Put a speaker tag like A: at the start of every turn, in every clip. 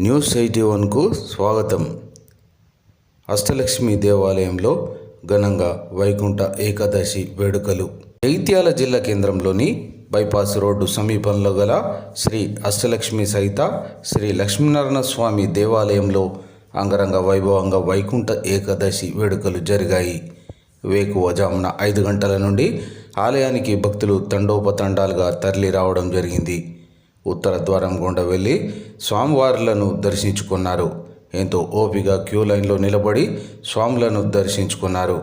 A: News eighty వన్కు స్వాగతం. అష్టలక్ష్మి దేవాలయంలో ఘనంగా వైకుంఠ ఏకాదశి వేడుకలు. జైత్యాల జిల్లా కేంద్రంలోని బైపాస్ రోడ్డు సమీపంలో గల శ్రీ అష్టలక్ష్మి సహిత శ్రీ లక్ష్మీనారాయణ స్వామి దేవాలయంలో అంగరంగ వైభవంగా వైకుంఠ ఏకాదశి వేడుకలు జరిగాయి. వేకువజామున ఐదు గంటల నుండి ఆలయానికి భక్తులు తండోపతండాలుగా తరలి రావడం జరిగింది. ఉత్తర ద్వారం గుండా వెళ్ళి స్వామివారులను దర్శించుకున్నారు. ఎంతో ఓపిగా క్యూ లైన్లో నిలబడి స్వాములను దర్శించుకున్నారు.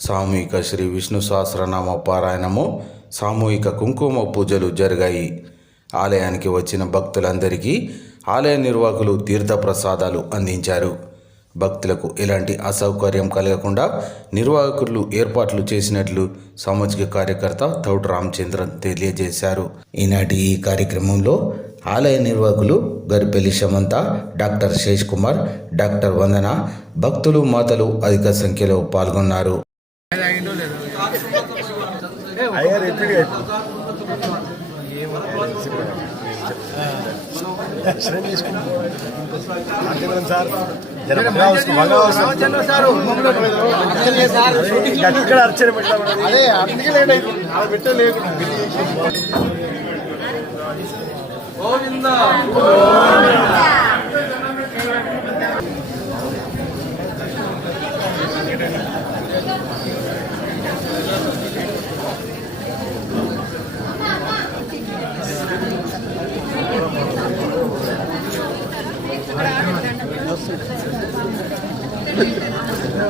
A: సామూహిక శ్రీ విష్ణు సహస్రనామ పారాయణము సామూహిక కుంకుమ పూజలు జరిగాయి. ఆలయానికి వచ్చిన భక్తులందరికీ ఆలయ నిర్వాహకులు తీర్థప్రసాదాలు అందించారు. భక్తులకు ఎలాంటి అసౌకర్యం కలగకుండా నిర్వాహకులు ఏర్పాట్లు చేసినట్లు సామాజిక కార్యకర్త తౌట రామచంద్రన్ తెలియజేశారు. ఈనాటి ఈ కార్యక్రమంలో ఆలయ నిర్వాహకులు గరిపెల్లి శమంత డాక్టర్ శేష్ కుమార్ డాక్టర్ వందన భక్తులు మాతలు అధిక సంఖ్యలో పాల్గొన్నారు.
B: అయ్యా రిపీట్ సార్ ఇక్కడ అర్చన అదే అందుకే లేట్ అయిపోయింది అలా పెట్టలేదు
C: एक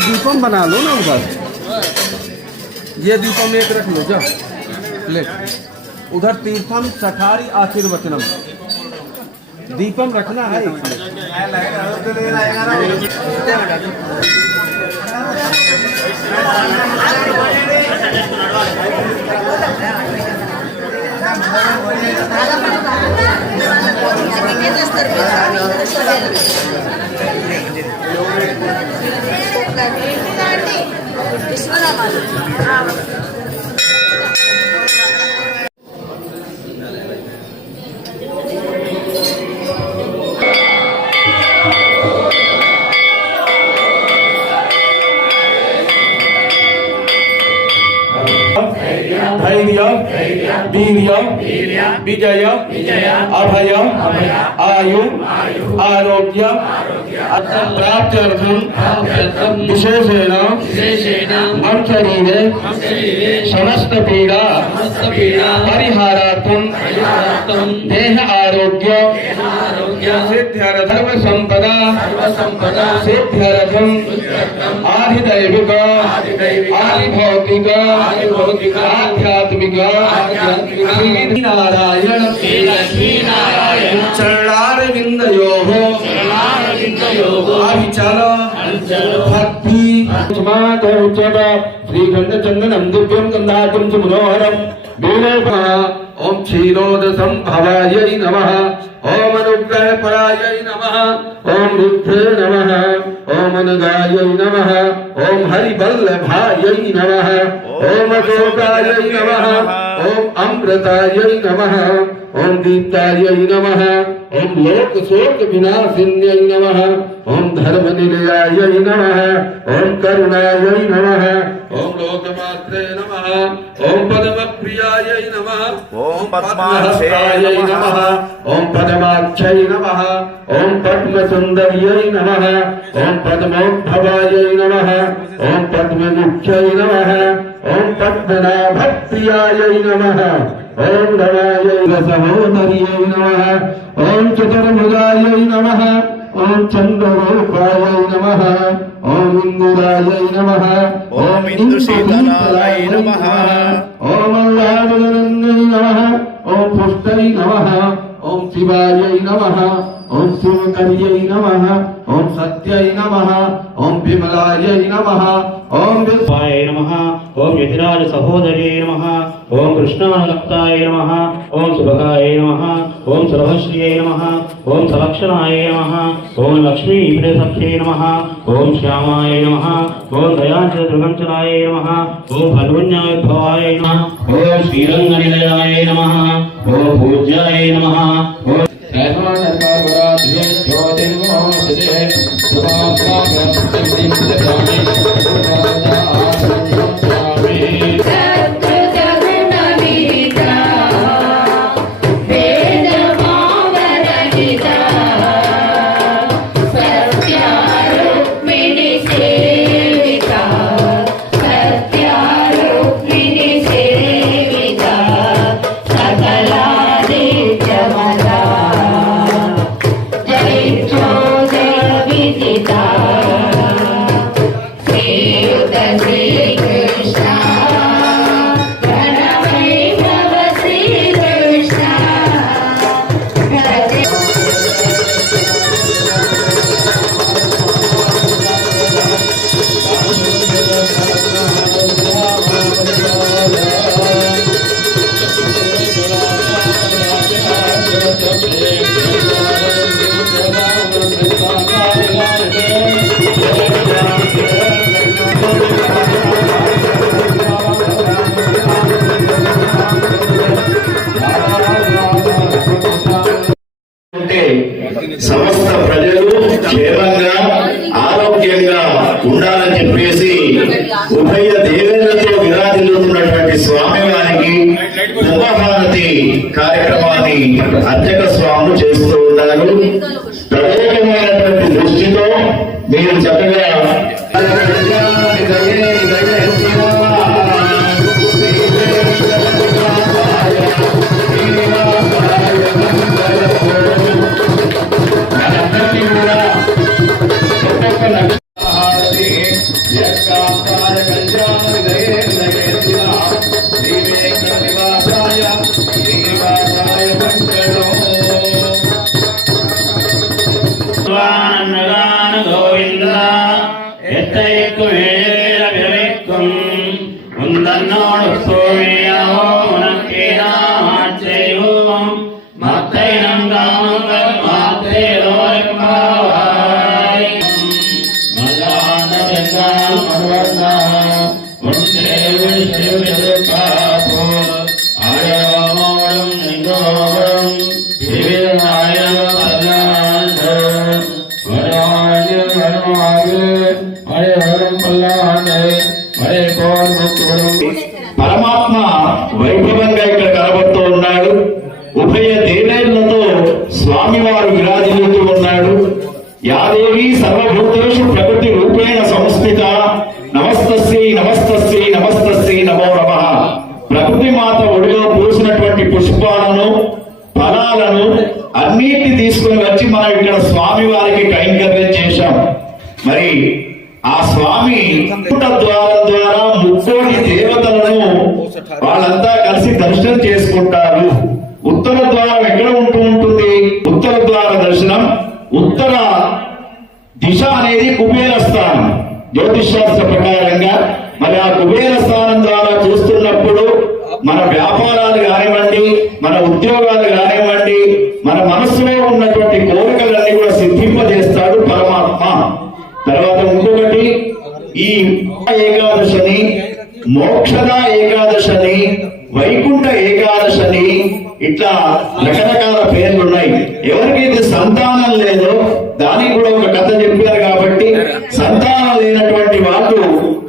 C: दीपम बना लो ना उधर। ये दीपम एक रख लो, जा। ले। उधर तीर्थम सठारी आशीर्वचनम। दीपम रखना है
D: विजय अभय आयु आरोग्य प्राप्त विशेषेण मन शरीर समस्त पीड़ा परिहारा देह आरोग्य संपदा आधिदैविक आध्यात्मिक आध्यात्मिक చరణారవిందయో అవిచల భక్తి. ఉచట శ్రీగంధ చందనం దివ్యం గంధాకం చ మనోహరం. ఓం క్షీరోద సంభవాయ నమ. ఓం అనుగ్రహ పరాయ నమ ఓం రుద్రే నమ ఓం అనుగాయ నమ ఓం హరివల్లభాయ నమ ఓం అశోకాయ నమ ఓం అమృతాయ నమ ఓం దీప్తాయ నమ ఓం లోక శోక వినాశిన్యై నమ ఓం ధర్మ నిలయాయ నమ ఓం కరుణాయ నమ ఓం లోకమాత్రే నమ ఓం పదమ ప్రియాయ నమ
B: ఓం పద్మాక్షాయ
D: నమ ఓం పదమాక్షై నమ ఓం పద్మసుందర్యై నమ ఓం పద్మోద్భవాయ నమ ఓం పద్మముఖ్యై నమ ఓం పద్మనాభప్రియాయ నమ ఓం రమాయ సహోదర్యై నమ ఓం చతుర్భుజాయ నమ ఓం చంద్రరూపాయ నమ. ఓం ఇందిరాయ నమ
B: ఓం ఇందుశీతలాయ నమః.
D: ఓం అల్లాడులనందై నమ. ఓం పుష్టై నమ. ఓం శివాయ నమ. ఓం శివకర్యై నమ ఓం సత్యై నమ ఓం
B: విమలాయ నమ ఓం
E: విశ్వాయ నమ ఓం యతిరాజ సహోదర్యై నమ ఓం కృష్ణానలక్తాయ నమ ఓం సుభగాయ నమ ఓం సులభశ్రియై నమ ఓం సలక్షణాయ నమ ఓం లక్ష్మీ ప్రియసఖ్యై నమ ఓం శ్యామాయ నమ ఓం దయాంచ నమ ఓం ఫల్గుణ్యాయ నమ ఓం శ్రీరంగ నిలయాయ నమ ఓం పూజ్యాయ నమ ఓం
B: ज्योतिर्मोहसते ఉభయ దేవేంద్రతో విరాజిల్లుతున్నటువంటి స్వామి వారికి కుంభహారతి కార్యక్రమాన్ని అర్చక స్వాములు చేస్తూ ఉన్నారు.
E: துணை
B: పరమాత్మ వైభవంగా ఇక్కడ కనబడుతూ ఉన్నాడు. ఉభయ దేవేళ్ళతో స్వామివారు విరాజిల్లుతూ ఉన్నాడు. యాదేవి సర్వ ప్రకృతి రూపేణ సంస్థిత నమస్తస్యై నమస్తస్యై నమస్తస్యై నమో నమ ప్రకృతి మాత ఒడిలో పూసినటువంటి పుష్పాలను ఫలాలను అన్నిటిని తీసుకుని వచ్చి మనం ఇక్కడ స్వామి వారికి కైంకర్యం చేశాం మరి ఆ స్వామి ముక్త ద్వారం ద్వారా ముక్కోటి దేవతలను వాళ్ళంతా కలిసి దర్శనం చేసుకుంటారు. ఉత్తర ద్వారం ఎక్కడ ఉంటూ ఉంటుంది? ఉత్తర ద్వార దర్శనం ఉత్తర దిశ అనేది కుబేర స్థానం. జ్యోతిష్ శాస్త్ర ప్రకారంగా మరి ఆ కుబేర స్థానం ద్వారా చూస్తున్నప్పుడు మన వ్యాపారాలు కానివ్వండి మన ఉద్యోగాలు కానివ్వండి మన మనసులో ఉన్నటువంటి కోరికలన్నీ కూడా సిద్ధింపజేస్తాడు పరమాత్మ. తర్వాత ఇంకొకటి ఈ ఏకాదశని మోక్షద ఏకాదశని వైకుంఠ ఏకాదశని ఇట్లా రకరకాల పేర్లు ఉన్నాయి ఎవరికైతే సంతానం లేదో దానికి కూడా ఒక కథ చెప్పారు కాబట్టి సంతానం లేనటువంటి వాళ్ళు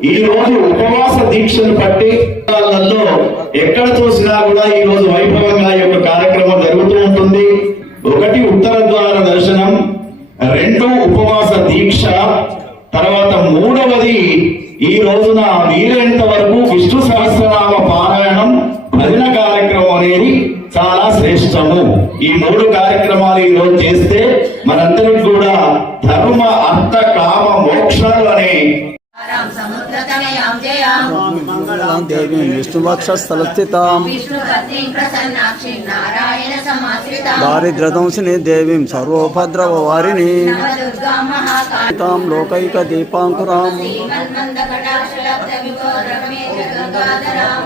B: ఈ రోజు ఉపవాస దీక్షను పట్టి
F: समाश्रितां
G: दारिद्र्यदंसिनी देवीं सर्वोपद्रववारिणीं
F: नवदुर्गां महाकालीं
G: तां लोकैकदीपाङ्कुरां
F: श्रीमन्मन्दकटाक्षलब्धविभोरमे जगदाधरां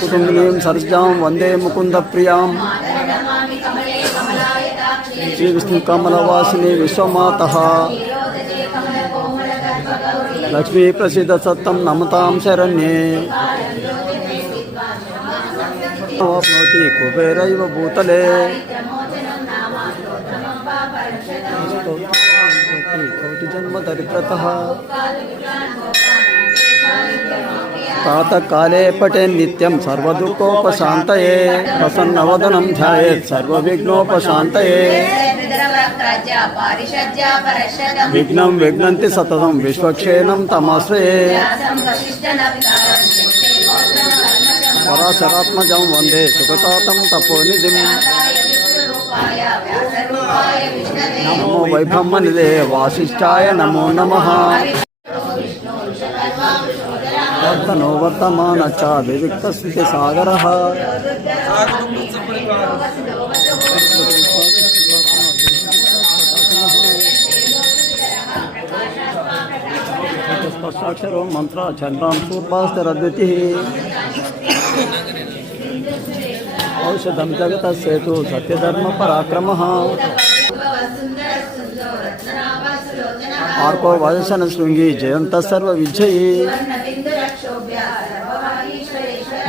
G: कुटुम्बिनीं सर्जां वन्दे मुकुन्दप्रियां
F: मातरनमामि कमले कमलायताक्षी
G: श्रीविष्णुकमलवासिनी विश्वमातः
F: विरोधजे कमलकोमलगर्भगौरी
G: लक्ष्मीप्रसीद सत्तं नमतां शरण्ये ప్రాప్నోతి కుబేరైవ భూతలే
F: కోటి జన్మ దరిద్రత
G: ప్రాతకాలే పటే నిత్యం సర్వదుఃఖోపశాంతయే. ప్రసన్నవదనం
F: ధ్యాయేత్ సర్వవిఘ్నోపశాంతయే. విఘ్నం విఘ్నంతి
G: సతతం విశ్వక్షేణం తమాశ్రయే. పరాశరాత్మజం
F: వందే సుఖసాతం తపోనిధిం. నమో
G: వైబ్రహ్మనిదే వాసిష్ఠాయ నమో నమ. వర్తనో వర్తమాన వివిక్త స్థితి సాగర. స్పష్టాక్షరం మంత్ర చంద్రాం సూర్భాస్త औषधं जगतस्येतु सत्यधर्मपराक्रमः आर्को वदसन शृङ्गी जयन्तः सर्वविजयी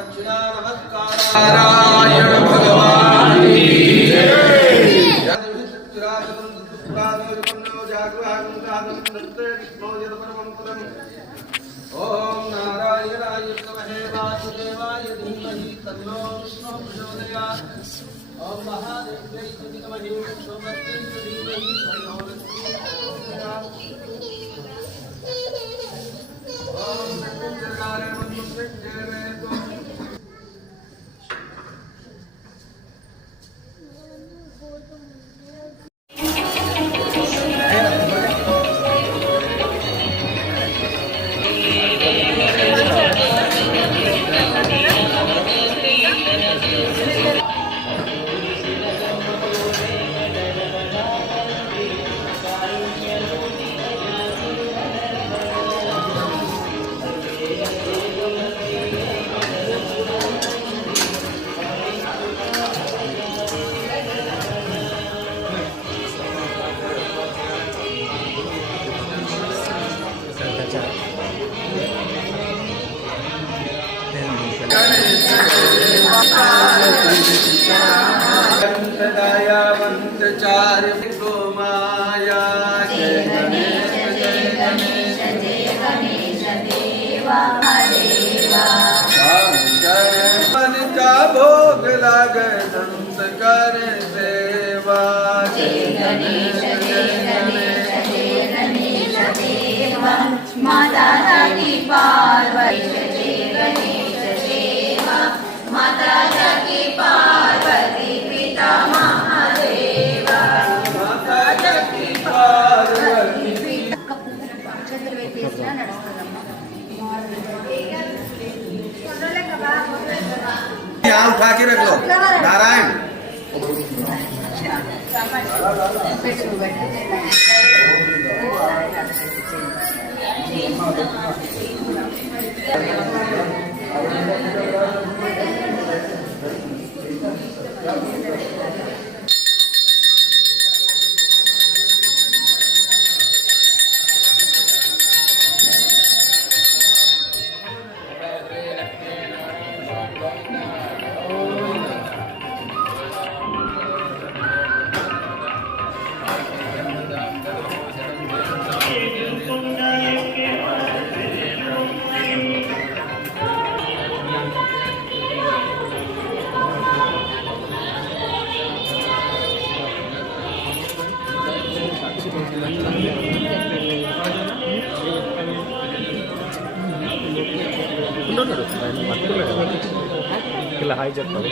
G: रक्षोभ्यः सर्वप्रहरणायुध
F: जननी पार्वती यहाँ
C: उठा के रख लो। नारायण।
B: Thank you.
F: ఇలా హాయ్ చెప్పాలి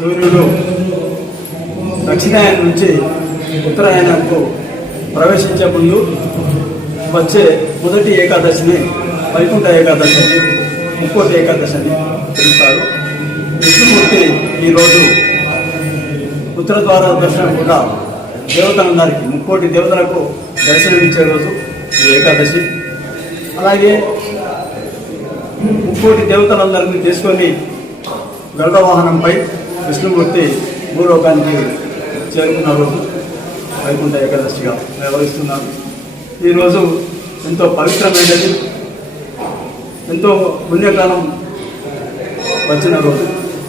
G: సూర్యుడు దక్షిణాయనం నుంచి ఉత్తరాయణకు ప్రవేశించే ముందు వచ్చే మొదటి ఏకాదశిని వైకుంఠ ఏకాదశి అని ముక్కోటి ఏకాదశి అని పిలుస్తారు. విష్ణుమూర్తి ఈరోజు ఉత్తర ద్వార దర్శనం కూడా దేవతలందరికీ ముక్కోటి దేవతలకు దర్శనమిచ్చే రోజు ఈ ఏకాదశి. అలాగే ముక్కోటి దేవతలందరినీ తీసుకొని గరుడ వాహనంపై విష్ణుమూర్తి భూలోకానికి చేరుకున్నారు. వైకుంఠ ఏకాదశిగా వ్యవహరిస్తున్నారు. ఈరోజు ఎంతో పవిత్రమైనది ఎంతో పుణ్యకాలం వచ్చిన రోజు.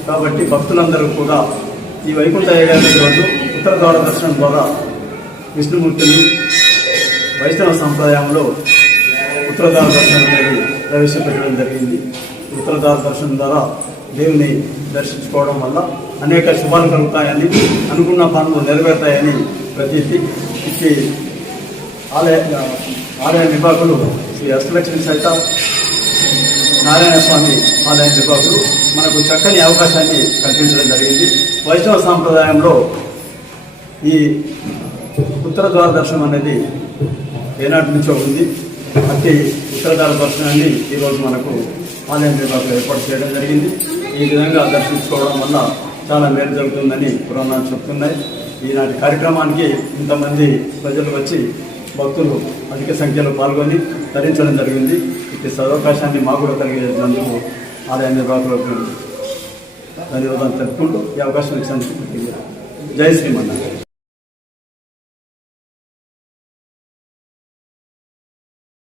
G: కాబట్టి భక్తులందరూ కూడా ఈ వైకుంఠ ఏకాదశి రోజు ఉత్తర ద్వార దర్శనం ద్వారా విష్ణుమూర్తిని వైష్ణవ సంప్రదాయంలో ఉత్తరద్వార దర్శనం అనేది ప్రవేశపెట్టడం జరిగింది. ఉత్తరద్వార దర్శనం ద్వారా దేవుని దర్శించుకోవడం వల్ల అనేక శుభాలు కలుగుతాయని అనుకున్న పనులు నెరవేరుతాయని ప్రతి ఇది ఆలయ ఆలయ నిర్వాహకులు శ్రీ అష్టలక్ష్మి సైత నారాయణ స్వామి ఆలయ నిర్వాహకులు మనకు చక్కని అవకాశాన్ని కల్పించడం జరిగింది. వైష్ణవ సాంప్రదాయంలో ఈ ఉత్తర ద్వార దర్శనం అనేది ఏనాటి నుంచో ఉంది. అట్టి ఉత్తర ద్వార దర్శనాన్ని ఈరోజు మనకు ఆలయ నిర్వాహకులు ఏర్పాటు చేయడం జరిగింది. ఈ విధంగా దర్శించుకోవడం వల్ల చాలా మేలు జరుగుతుందని పురాణాలు చెప్తున్నాయి. ఈనాటి కార్యక్రమానికి ఇంతమంది ప్రజలు వచ్చి భక్తులు అధిక సంఖ్యలో పాల్గొని ధరించడం జరిగింది. ఇది సదవకాశాన్ని మాకు కూడా కలిగేందుకు ఆదాయ నిర్వాహకులకు ధన్యవాదాలు తెలుపుకుంటూ ఈ అవకాశం ఇచ్చినందుకు కృతజ్ఞతలు. జై శ్రీమన్నారాయణ.